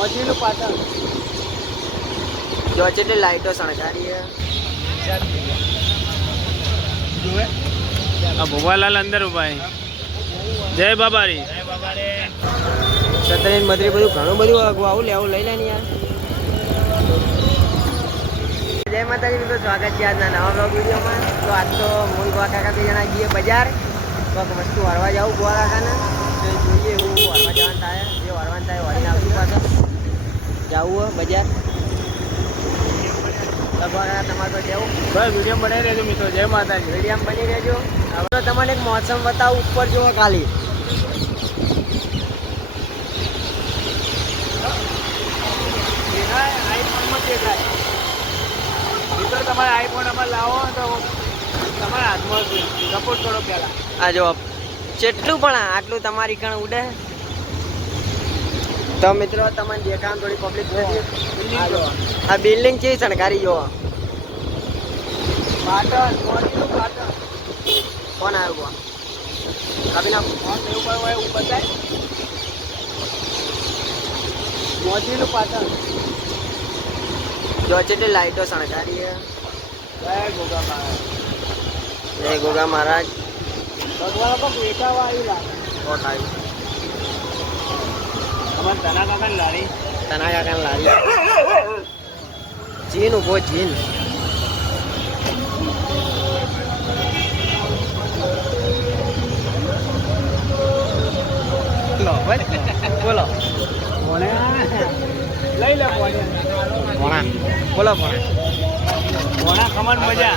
મોજીલું પાટણ જો જેટલી લાઈટો શણગારી જોવે આ ભોવાલાલ અંદર ઉભા છે. જય બાબારી. છત્રી મદરી બધું ઘણું બધું આવું લેવું લઈ લે ને યાર. જય માતાજી મિત્રો, સ્વાગત છે આજના નવા બ્લોગ વિડીયોમાં. તો આજ તો મૂળ ગોવા કાકા બે જણા જઈએ બજાર, કોઈક વસ્તુ હરવા જવું ગોવા કાકાને. તો જોઈએ એવું હરવા જવાનું થાય, જે હરવાનું થાય હરીને આવશું પાછળ જવું બજાર. તમારે તો જવું બસ વિડીયો બનાવી રહેજો મિત્રો. જય માતાજી. વિડીયો બની રહેજો. હવે તો તમને એક મોસમ બતાવું ઉપર જુઓ ખાલી. આઈફોનમાં દેખાય મિત્રો. તમારે આઈફોન અમારે લાવો તો તમારા હાથમાં સપોર્ટ કરો પહેલાં. આ જો જેટલું પણ આટલું તમારી કણ ઉડે તો મિત્રો તમને દેખાણ થોડી પબ્લિક આ બિલ્ડિંગ છે શણગારી જો. પાટણ મોજીલું પાટણ કોણ આવ્યું કાપી નાખું એવું કોઈ હોય એવું બતાય. મોજીલું પાટણ જો જેટલી લાઈટો શણગારી જય ગોગા મહારાજ. જય ગોગા મહારાજ. ભગવાન પણ વેચાવા આવી લાગે. કોટ આવ્યું અમારે ધના કાકાની લારી. તના કાકાને લારી જીન ઉભો જીન. બોલો લઈ લે ભોણા બોલો ભોણા. ભોણા ખમણ મજા.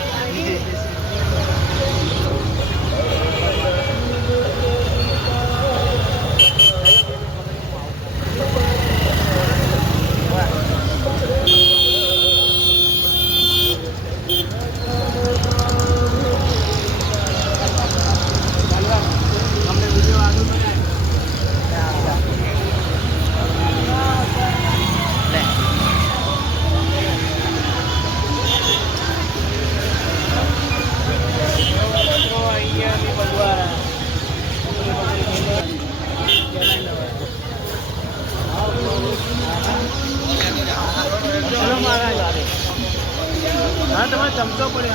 હા તમારે ચમચો પડે.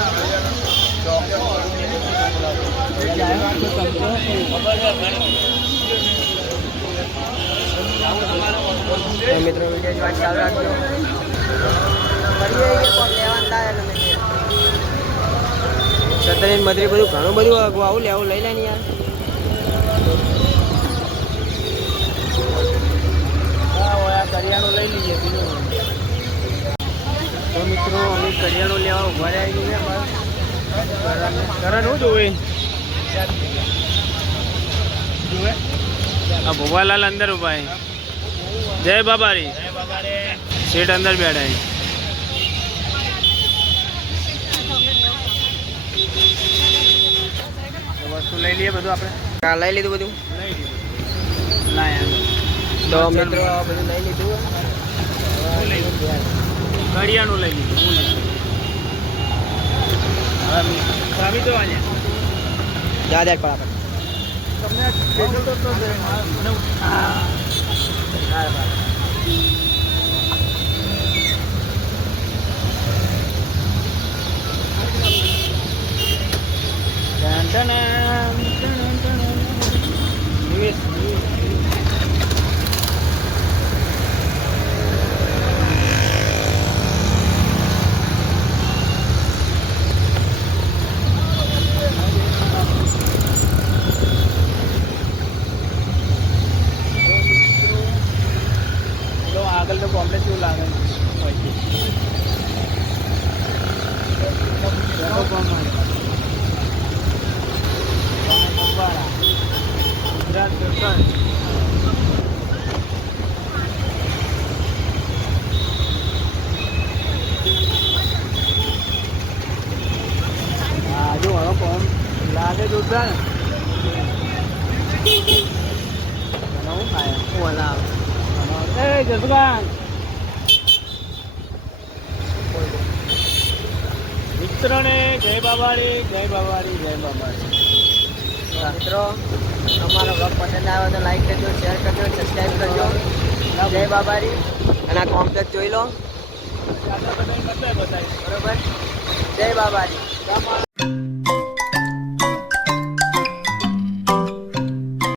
મિત્રો વિડીયો જોવા ચાલુ રાખજો. ફરી કોણ લેવાનું થાય એટલે છત્રી મદરી બધું ઘણું બધું આવું લેવું લઈ લે ને યાર. કરિયાણું લઈ લઈએ બીજું. તો મિત્રો અમે કરિયાણું લેવા ઉભા રહ્યા કરણ શું જોવે આ ભોવાલાલ અંદર ઉભા છે. જય બાબારી. સીટ અંદર બેઠા છે. વસ્તુ લઈ લઈએ બધું આપણે. લઈ લીધું બધું. લઈ લીધું લાયા તો મિત્રો બધું લઈ લીધું. કરિયાણું લઈ લીધું. આવી તો આજે જા દે પડા તમને પેટ્રોલ તો આગળ તો કોમ્પ્લેક્સ એવું લાગે ગુજરાત સરકાર. હા જો હવે કોમ લાગે જોરદાર. બનાવું ખાય ઓલા એ જસગાન મિત્રોને જય બાબારી. જય બાબારી. જય બાબારી. મિત્રો અમારો બ્લોગ પસંદ આવે તો લાઈક કરજો, શેર કરજો, સબસ્ક્રાઈબ કરજો. જય બાબારી. અને આ કોમ્પ્લેક્સ જોઈ લો. જાત્રા બધાને બતાય બરોબર. જય બાબારી.